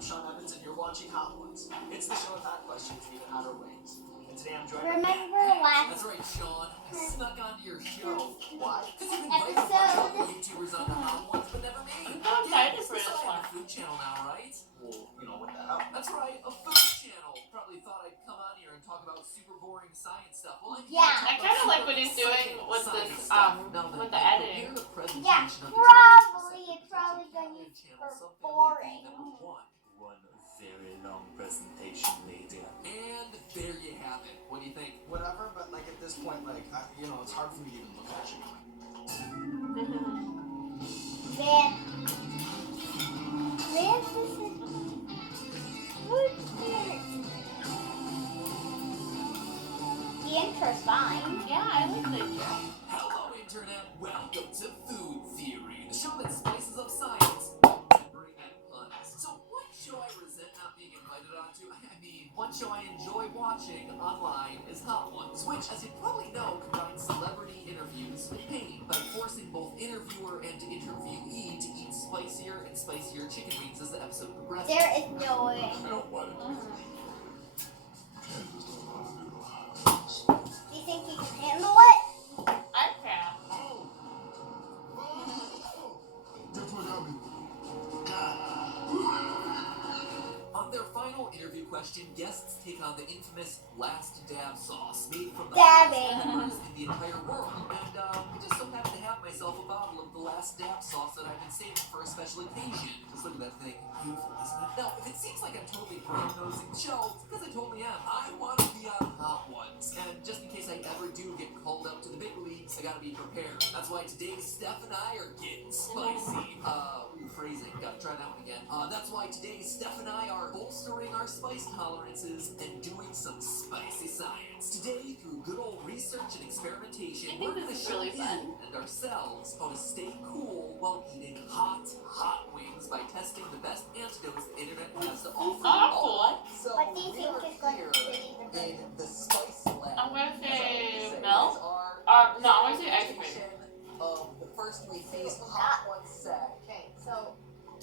I'm Sean Evans, and you're watching Hot Ones. It's the show with hot questions and even hotter wings. And today I'm joined Remember last That's right, Sean. I snuck onto your show. Why? Because you've invited a bunch of episode. other YouTubers on the Hot Ones, but never me. I'm so excited for So this I one. have a food channel now, right? Well, what the hell? That's right, a food channel. Probably thought I'd come on here and talk about super boring science stuff. Well, I'm here Yeah. to I talk kind of about like what he's super doing with science this, stuff. Now then, with the prepare editing. the presentation Yeah, of the probably. channel. It's probably going to be Channel, for something boring. number one. One very long presentation later. And there you have it. What do you think? Whatever, but like at this point, it's hard for me to even look at you. Then this is the intro's fine. Yeah, I like the intro. Hello, Internet. Welcome to Food Theory, the show that spices up science and bring in puns. So, one show I resent not being invited onto, one show I enjoy watching online is Hot Ones, which, as you probably know, combines celebrity interviews with pain by forcing both interviewer and interviewee to eat spicier and spicier chicken wings as the episode progresses. There is no way. I don't want it. Do you think you can handle it? I can. On their final interview question, guests take on the infamous Last Dab sauce, made from the Dabbing. hottest peppers in the entire world. And I just so happen to have myself a bottle of the Last Dab sauce that I've been saving for a special occasion. Just look at that thing. Beautiful, isn't it? Now, if it seems like I'm totally brain-nosing the show, it's because I totally am. I want to be on Hot Ones. And just in case I ever do get called up to the big leagues, I gotta be prepared. That's why today Steph and I are getting spicy. Rephrasing. Gotta try that one again. That's why today Steph and I are bolstering our spice tolerances and doing some spicy science. Today, through good old research and experimentation, I think we're this gonna is show really you fun. and ourselves how to stay cool while eating hot wings by testing the best antidotes the internet has to offer. Oh, So What do you think we're is going here to be the best? in the spice lab. I'm gonna As I like to say say, milk. these are No, I'm gonna say ice cream. of the first three phase Hot Ones set. Okay, so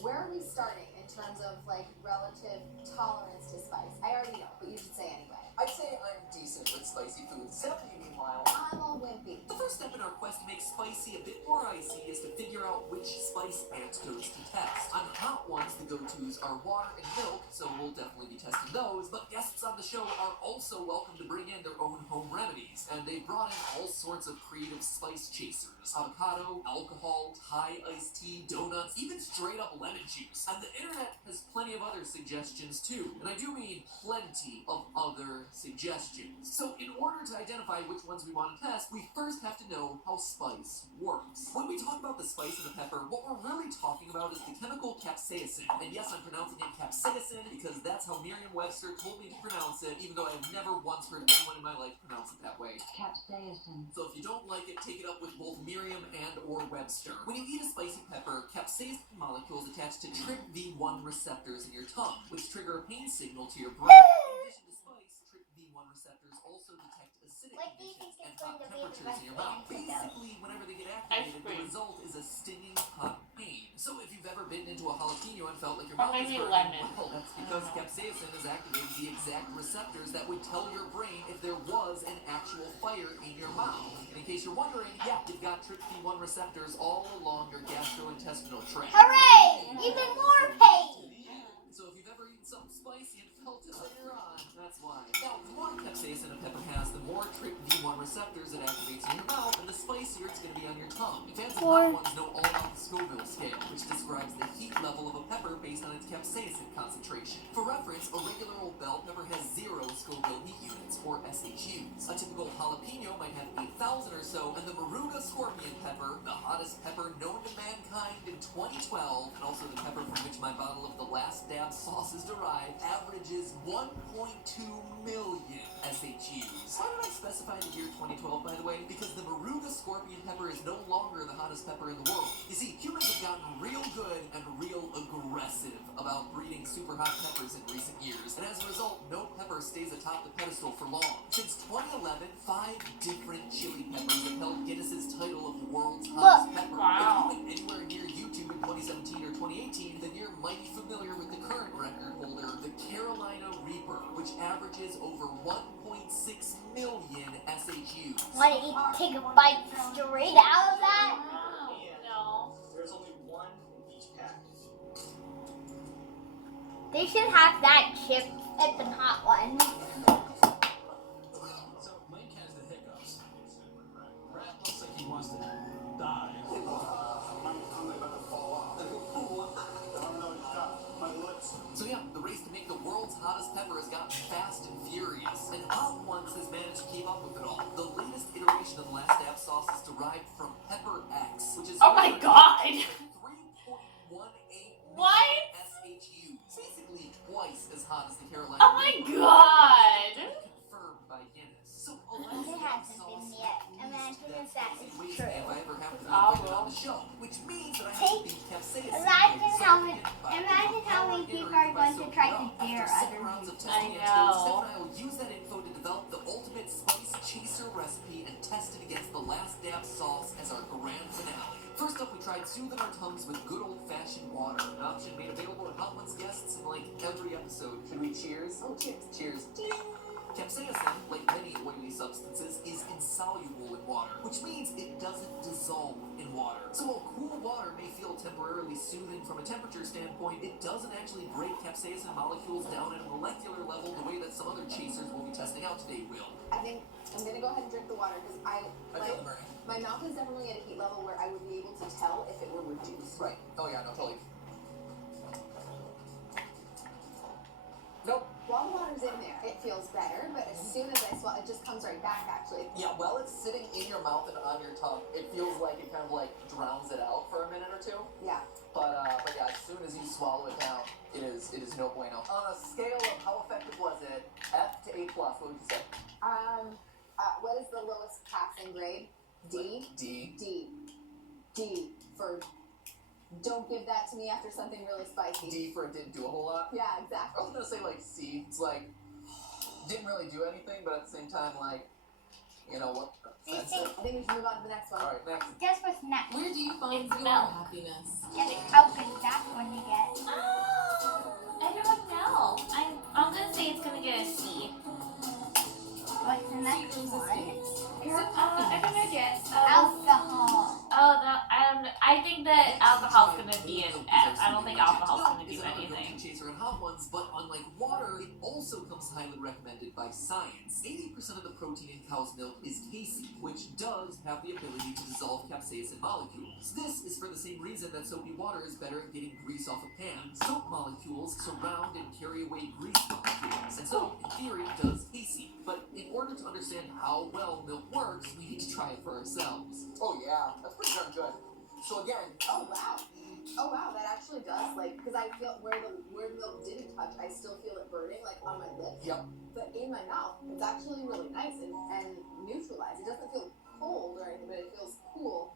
where are we starting in terms of like relative tolerance to spice? I already know, but you should say anyway. I'd say I'm decent with spicy food. Stephanie, meanwhile, I'm all wimpy. the first step in our quest to make spicy a bit more icy is to figure out which spice antidotes to test. On Hot Ones, the go-tos are water and milk, so we'll definitely be testing those, but guests on the show are also welcome to bring in their own home remedies, and they've brought in all sorts of creative spice chasers. Avocado, alcohol, Thai iced tea, donuts, even straight up lemon juice. And the internet has plenty of other suggestions too, and I do mean plenty of other suggestions. So in order to identify which ones we want to test, we first have to know how spice works. When we talk about the spice in a pepper, what we're really talking about is the chemical capsaicin. And yes, I'm pronouncing it capsaicin because that's how Merriam-Webster told me to pronounce it, even though I've never once heard anyone in my life pronounce it that way. Capsaicin. So if you don't like it, take it up with both Merriam and or Webster. When you eat a spicy pepper, capsaicin molecules attach to TRPV1 receptors in your tongue, which trigger a pain signal to your brain. In addition to spice, TRPV1 receptors also detect acidic What do you conditions think and is going hot to be the temperatures best in your mouth. antidote? Basically, whenever they get activated, the cream. result is a stinging hot pain. So if you've ever bitten into a jalapeno and felt like your Or mouth is maybe burning, lemon. well, that's because capsaicin has activated the exact receptors that would tell your brain if there was an actual fire in your mouth. And in case you're wondering, yeah, you've got TRPV1 receptors all along your gastrointestinal tract. Hooray! Even more pain! So if you've ever eaten something spicy and felt it later on, that's why. Now, the more capsaicin a pepper has, the more TRPV1 receptors it activates in your mouth, and the spicier it's going to be on your tongue. Fans of Hot Ones know all about the Scoville scale, which describes the heat level of a pepper based on its capsaicin concentration. For reference, a regular old bell pepper has 0 Scoville heat units, or SHUs. A typical jalapeno might have 8,000 or so, and the Moruga scorpion pepper, the hottest pepper known to mankind in 2012, and also the pepper from which my bottle of the Last Dab sauce is derived, averages 1.2 million SHUs. Why did I specify the year 2012, by the way? Because the Moruga scorpion pepper is no longer the hottest pepper in the world. You see, humans have gotten real good and real aggressive about breeding super hot peppers in recent years, and as a result, no pepper stays atop the pedestal for long. Since 2011, 5 different chili peppers have held Guinness's title of world's hottest pepper. Wow. If you've been anywhere near YouTube in 2017 or 2018, then you're mighty familiar with the current record, averages over 1.6 million SHUs. Want to take a bite straight out of that? No. There's only one in each pack. They should have that chip at the hot one. So Link has the hiccups. Rat looks like he wants to die. I'm about to fall off. I don't know, it's got my lips. So yeah, the race to make the world's hottest pepper has gotten fast and furious, and Out Ones has managed to keep up with it all. The latest iteration of the Last Dab sauce is derived from Pepper X, which is Oh my god. 3.18 What? SHU, basically twice as hot as the Carolina. Oh my god. Confirmed by Guinness. So It hasn't been yet. Imagine if that is If true. I ever have to be I invited will. on the show, which means that I have Take- to be capsaicin. Imagine how many people are going to try to dare After 7 other rounds of people. testing I antidotes, know. Steph and I will use that info to develop the ultimate spice chaser recipe and test it against the Last Dab sauce as our grand finale. First up, we tried soothing our tongues with good old-fashioned water, an option made available to Hot Ones guests in like every episode. Should we cheers? Oh, cheers. Cheers. Capsaicin, like many oily substances, is insoluble in water, which means it doesn't dissolve in water. So while cool water may feel temporarily soothing from a temperature standpoint, it doesn't actually break capsaicin molecules down at a molecular level the way that some other chasers we'll be testing out today will. I think I'm gonna go ahead and drink the water because I feel the burning. my mouth is definitely at a heat level where I would be able to tell if it were reduced. Right. Oh yeah, no, totally. Nope. While the water's in there, it feels better, but as soon as I swallow, it just comes right back. Actually, Yeah, while it's sitting in your mouth and on your tongue, it feels like it kind of like drowns it out for a minute or two. yeah. But yeah, as soon as you swallow it down, it is no bueno. On a scale of how effective was it, F to A+, what would you say? What is the lowest passing grade? D. D. D. D for. Don't give that to me after something really spicy. D for it didn't do a whole lot. Yeah, I exactly. was gonna say like C. It's like didn't really do anything, but at the same time, like you know what? That's it. I think we should move on to the next one. All right, next. Guess what's next? Where do you find It's your milk. happiness? Guess how good that one to get. I don't know. I'm gonna say it's gonna get a C. What's the next one? I don't know yet. Alcohol. I think that alcohol's gonna be an F. I don't think alcohol's gonna do anything. Chaser and Hot Ones, but unlike water, it also comes highly recommended by science. 80% of the protein in cow's milk is casein, which does have the ability to dissolve capsaicin molecules. This is for the same reason that soapy water is better at getting grease off a pan. Soap molecules surround and carry away grease molecules, and so, in theory, does casein. But in order to understand how well milk works, we need to try it for ourselves. Oh yeah, that's pretty darn good. So again, Oh wow, that actually does because I feel where the milk didn't touch, I still feel it burning on my lips. yep. But in my mouth, it's actually really nice and neutralized. It doesn't feel cold or anything, but it feels cool.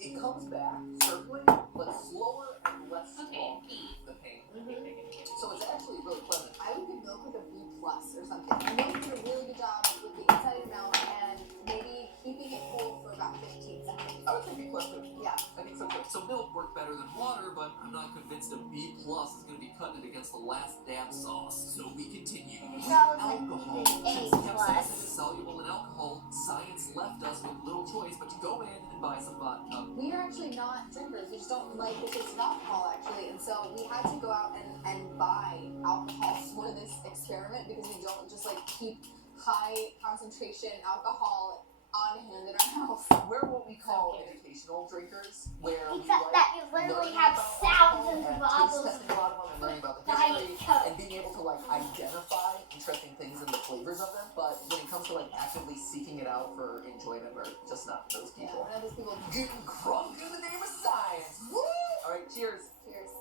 It comes back circling, but slower and less Okay, strong. E. The pain. Mm-hmm. So it's actually really pleasant. I would give milk a B+ or something. Milk did a really good job with the inside of your mouth and maybe keeping it cool for about 15 seconds. I would say B+ too. Yeah. I think so too. So milk worked better than water, but I'm not convinced a B+ is going to be cutting it against the Last Dab sauce. So we continue. It's With all alcohol. like Since A+. capsaicin is soluble in alcohol, science left us with little choice but to go in and buy some vodka. We are actually not drinkers. We just don't like the taste of alcohol, actually. And so we had to go out and buy alcohol for this experiment because we don't just keep high concentration alcohol on hand in our house. We're what we call educational drinkers, where we Except like that you literally learning have about thousands alcohol of and bottles taste testing a lot of them and learning about the Diet history Coke. and being able to identify interesting things and the flavors of them. But when it comes to actively seeking it out for enjoyment, we're just not those Yeah, people. one of those people. Getting crunk in the name of science. Woo! All right, cheers. Cheers.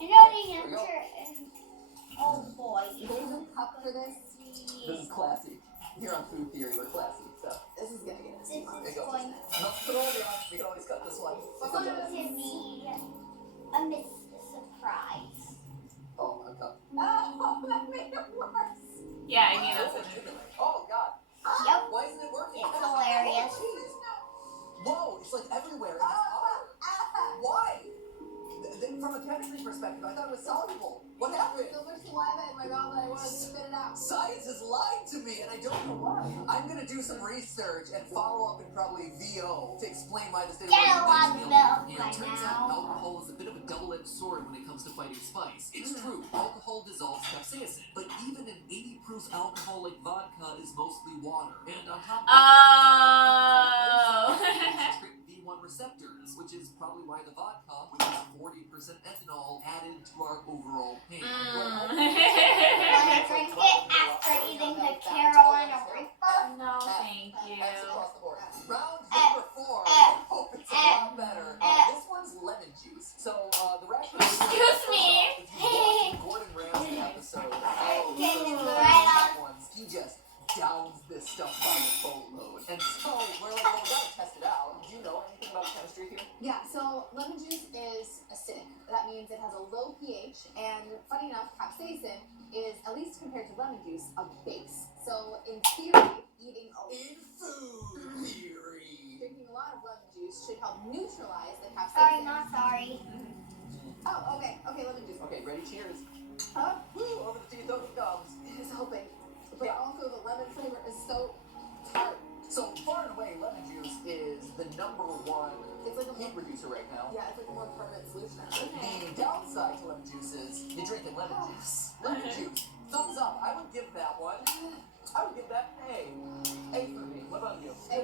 You know the There we go. answer is, oh boy. There's a cup for this. This is classy. Here on Food Theory, we're classy. So This is gonna get us. This is there you go. going No, put it all down. We can always cut this one. It's to okay. be a surprise. Oh, I'm cut. Oh, that made it worse. Yeah, I mean that's Oh God. Yep. Why isn't it working? It's hilarious. Jeez. Whoa, it's everywhere in this powder. Why? From a chemistry perspective, I thought it was soluble. What happened? So much saliva in my mouth that I wanted to spit it out. Science has lied to me, and I don't know why. I'm gonna do some research and follow up in probably VO to explain why this didn't Get a lot of milk It by turns out now. alcohol is a bit of a double-edged sword when it comes to fighting spice. It's true, alcohol dissolves capsaicin, but even an 80-proof alcohol like vodka is mostly water. And on top of Oh. that, V1 receptors, which is probably why the vodka, which is 40% ethanol, added to our overall pain. Wanna drink it after eating the Carolina Reaper? No, thank you. X across the board. Round number 4. I hope it's a lot better. This one's lemon juice. So, the rationale. Excuse me. If you watch the Gordon Ramsay episode, he just downs this stuff by the boatload. And so, we're like, well, we gotta test it out. Do you know anything about chemistry here? Yeah, so lemon juice is acidic. That means it has a low pH, and funny enough, capsaicin is, at least compared to lemon juice, a base. So in theory, In food theory. drinking a lot of lemon juice should help neutralize the Sorry, capsaicin. not sorry. Oh, okay, lemon juice. Okay, ready? Cheers. Huh? Woo, over the teeth, over the gums. It is helping. But also the lemon flavor is so tart. So, far and away, lemon juice is the #1 It's like a heat reducer right now. Yeah, it's like a more permanent solution. The downside to lemon juice is you're drinking lemon juice. Lemon juice. Thumbs up. I would give that one. I would give that A. A for me. What about you? A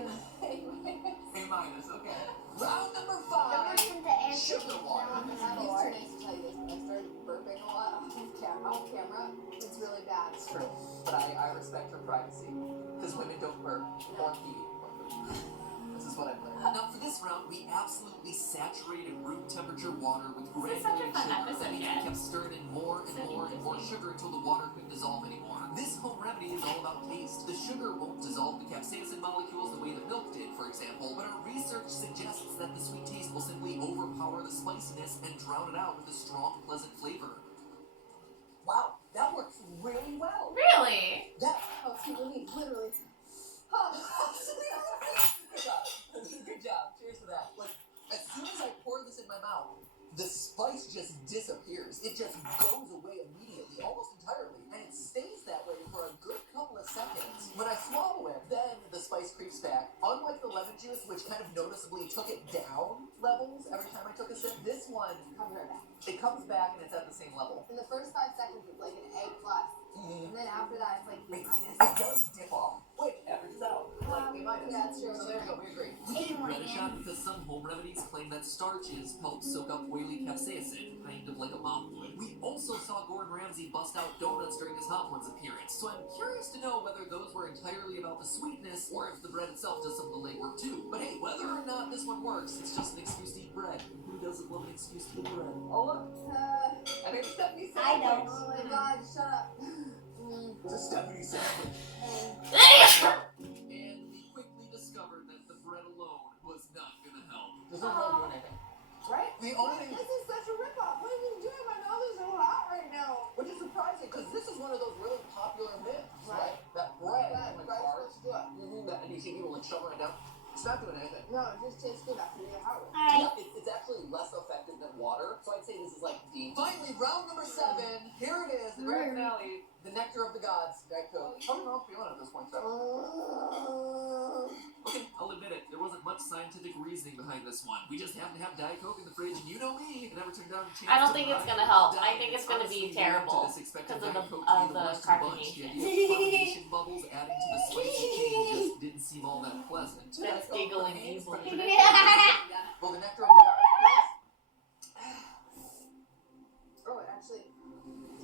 minus. Okay. Round number 5. Listen to Anthony Sugar water. on the It's too floor. nice to tell you this, but I started burping a lot off camera. It's really bad. It's true. But I respect her privacy. Because women don't burp or pee. This is what I've learned. Now, for this round, we absolutely saturated room temperature water with This is such a granulated fun sugar. episode That means yet. we kept stirring in more and more and more sugar until the water couldn't dissolve anymore. This home remedy is all about taste. The sugar won't dissolve the capsaicin molecules the way the milk did, for example, but our research suggests that the sweet taste will simply overpower the spiciness and drown it out with a strong, pleasant flavor. Wow, that works really well. Really? That Oh, she literally. Good job. Good job. Cheers to that. Like, as soon as I pour this in my mouth, the spice just disappears. It just goes away immediately, almost entirely. And it stays that way for a good couple of seconds. When I swallow it, then the spice creeps back. Unlike the lemon juice, which kind of noticeably took it down levels every time I took a sip, this one, Comes right back. it comes back and it's at the same level. In the first 5 seconds, it's like an A+. And then after that, it's like B-. It does dip off, which averages out. Like A-. Yeah, that's true. So there you go, we agree. We give bread a shot because some home remedies claim that starches help soak up oily capsaicin, kind of like a mom would. We also saw Gordon Ramsay bust out donuts during his Hot Ones appearance, so I'm curious to know whether those were entirely about the sweetness or if the bread itself does some of the legwork too. But hey, whether or not this one works, it's just an excuse to eat bread. Who doesn't love an excuse to eat bread? Oh look, I made a Stephanie I sandwich. don't. Oh my god, shut up. It's a Stephanie sandwich. And we quickly discovered that the bread alone was not gonna help. This isn't really doing anything. Right? The only This is such a ripoff. What are you doing? My mouth is so hot right now. Which is surprising, because this is one of those really popular myths, right? That bread, That like bread's carbs, supposed to do it. that, and you see people like shoveling it down. It's not doing anything. No, it just tastes good after you have it. Alright. Yeah, it's actually less effective than water, so I'd say this is like D. Finally, round number 7. Here it is, the grand finale, the nectar of the gods, Diet Coke. How are you all feeling at this point, Steph? Okay, I'll admit it. There wasn't much scientific reasoning behind this one. We just happened to have Diet Coke in the fridge, and you know me, it never turned down a chance. I don't to think it's buy gonna help. Diet. I think it's gonna be Honestly, terrible to this expected because of Diet the Coke to be worst worst of the bunch. carbonation. The idea of carbonation bubbles adding to the spicy change just didn't seem all that pleasant. That's giggling easily. Well, the nectar of the gods. Oh, it actually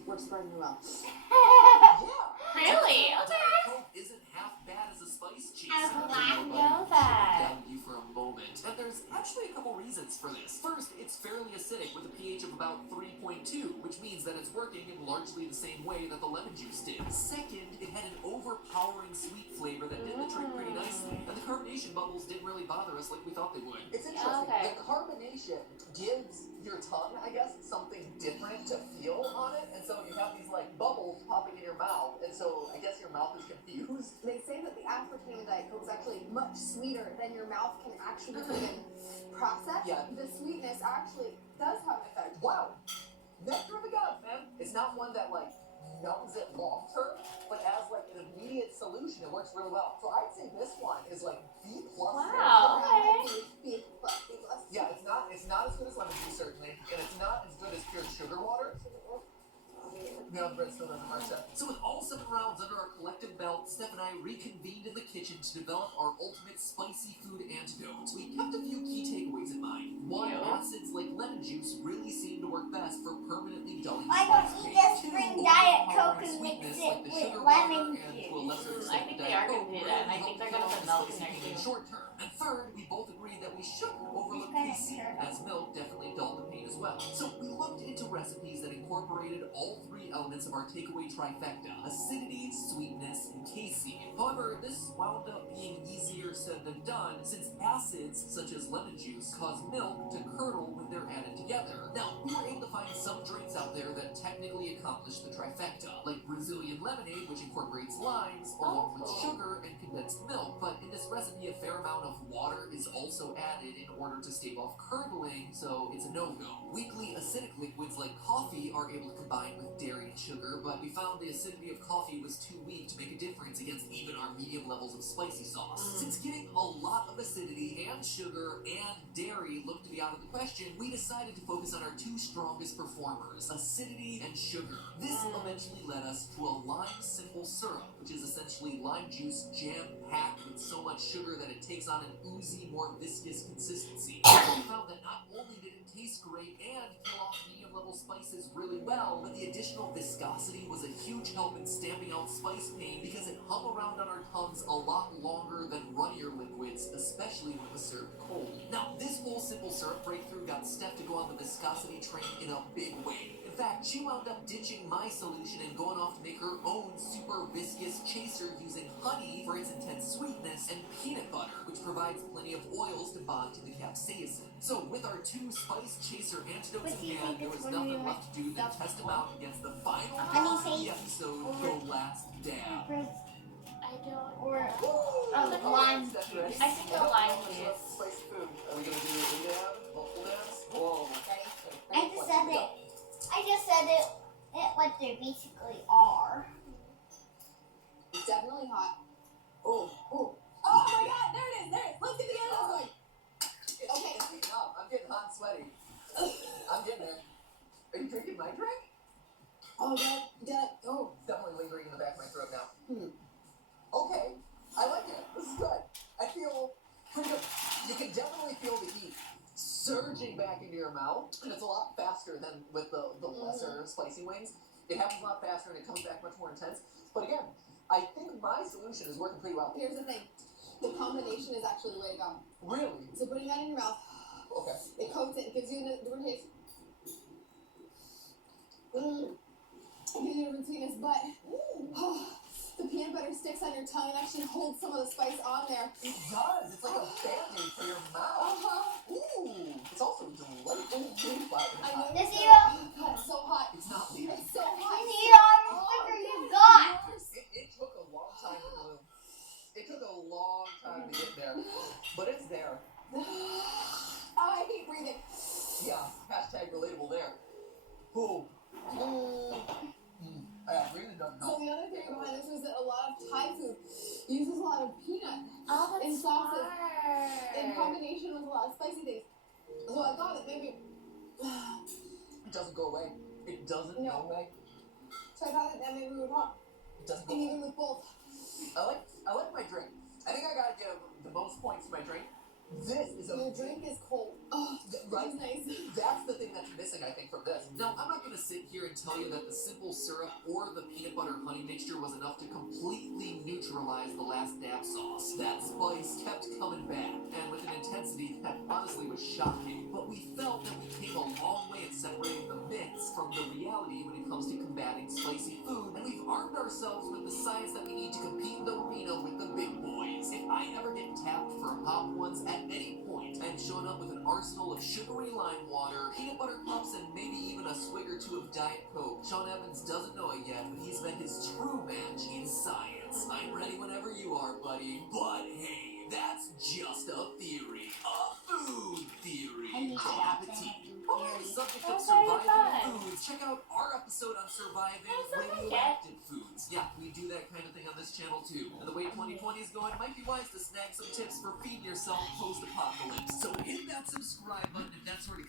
works surprisingly well. Yeah. Really? Okay. Diet Coke isn't half bad as a spice cheese. I'm glad to Everybody know that. down with you for a moment. And there's actually a couple reasons for this. First, it's fairly acidic with a pH of about 3.2, which means that it's working in largely the same way that the lemon juice did. Second, it had an overpowering sweet flavor that did the trick pretty nicely. And the carbonation bubbles didn't really bother us like we thought they would. It's interesting. Okay. The carbonation gives your tongue, I guess, something different to feel on it. And so you have these like bubbles popping in your mouth. And so I guess your mouth is confused. They say that the aspartame in Diet Coke is actually much sweeter than your mouth can actually even process. Yeah. The sweetness actually does have an effect. Wow. Nectar of the gods, man. It's It's not one that like numbs it long term, but as like an immediate solution, it works really well. So I'd say this one is like B plus. Wow. B plus. Yeah, it's not as good as lemon juice certainly, and it's not as good as pure sugar water. No, the bread still doesn't work. So with all 7 rounds under our collective belt, Steph and I reconvened in the kitchen to develop our ultimate spicy food antidote. We kept a few key takeaways in mind. One, acids like lemon juice really seem to work best for permanently dulling Why spice don't you taste. just Two, bring Diet overpowering Coke and mix sweetness it like the with sugar lemon water and to a lesser juice? extent I think the they Diet are gonna Coke do really that, and I help think they're kill gonna off put the milk in spicy there in the too. short term. And third, we both agreed that we shouldn't overlook Kinda casein, sure. as milk definitely dulled the pain as well. So we looked into recipes that incorporated all 3 elements of our takeaway trifecta: acidity, sweetness, and casein. However, this wound up being easier said than done, since acids such as lemon juice cause milk to curdle when they're added together. Now, we were able to find some drinks out there that technically accomplish the trifecta, like Brazilian lemonade, which incorporates limes along with sugar and condensed milk. But in this recipe, a fair amount of water is also added in order to stave off curdling, so it's a no-go. Weakly acidic liquids like coffee are able to combine with dairy and sugar, but we found the acidity of coffee was too weak to make a difference against even our medium levels of spicy sauce. Since getting a lot of acidity and sugar and dairy looked to be out of the question, we decided to focus on our 2 strongest performers, acidity and sugar. This eventually led us to a lime simple syrup, which is essentially lime juice jam-packed with so much sugar that it takes on an oozy, more viscous consistency. We found that not only did it taste great and kill off medium level spices really well, but the additional viscosity was a huge help in stamping out spice pain because it hung around on our tongues a lot longer than runnier liquids, especially when it was served cold. Now, this whole simple syrup breakthrough got Steph to go on the viscosity train in a big way. In fact, she wound up ditching my solution and going off to make her own super viscous chaser using honey for its intense sweetness and peanut butter, which provides plenty of oils to bond to the capsaicin. So with our 2 spice chaser antidotes But do in you hand, think there it's was gonna be nothing like left to do than test them out against the final Honey boss of the face episode, or- the last dab. I don't. Or Oh, the lime Steph, juice. ready? I think the lime juice. Spicy food. Are we gonna do a dab? Multiple dabs? Whoa. I just said it what they basically are. It's definitely hot. Oh my god, there it is, there it is. Let's get the other one. Okay. It's heating up. I'm getting hot and sweaty. I'm getting there. Are you drinking my drink? Oh, that, oh. It's definitely lingering in the back of my throat now. Okay. I like it. This is good. I feel pretty good. You can definitely feel the heat surging back into your mouth, and it's a lot faster than with the lesser spicy wings. It happens a lot faster and it comes back much more intense. But again, I think my solution is working pretty well. Here's the thing. The combination is actually the way to go. Really? So putting that in your mouth, Okay. it coats it, gives you a different taste. It gives you a different sweetness, but the peanut butter sticks on your tongue and actually holds some of the spice on there. It does. It's like a band-aid for your mouth. Ooh. It's also delightful. I mean, Does he know? God, it's so hot. It's not leaving. It's so hot. Does he know how much sugar you got? It took a long time to bloom. It took a long time to get there. But it's there. I hate breathing. Yeah. Hashtag relatable there. Ooh. I really don't So know. the other theory behind this was that a lot of Thai food uses a lot of peanut Oh, that's in sauces smart. in combination with a lot of spicy things. So I thought that maybe. It doesn't go away. It doesn't No. go away. So I thought that maybe we would want. It doesn't go And away. even with both. I like my drink. I think I gotta give the most points to my drink. This is Your a drink is cold. Oh, right. that's nice. That's the thing that's missing, I think, from this. Now, I'm not going to sit here and tell you that the simple syrup or the peanut butter honey mixture was enough to completely neutralize the last dab sauce. That spice kept coming back, and with an intensity that honestly was shocking. But we felt that we came a long way in separating the myths from the reality when it comes to combating spicy food, and we've armed ourselves with the science that we need to compete in the arena with the big boys. If I ever get tapped for hot ones at any point, I am showing up with an arsenal of sugary lime water, peanut butter cups, and maybe even a swig or two of Diet Coke. Sean Evans doesn't know it yet, but he's met his true match in science. I'm ready whenever you are, buddy. But hey, That's just a theory. A food theory. I need to Bon watch appetit. that While we're on the theory. subject That of was very surviving fun. foods, check out our episode on surviving That was okay. radioactive foods. Yeah, we do that kind of thing on this channel too. And the way 2020 is going, it might be wise to snag some tips for feeding yourself post-apocalypse. So hit that subscribe button if that's already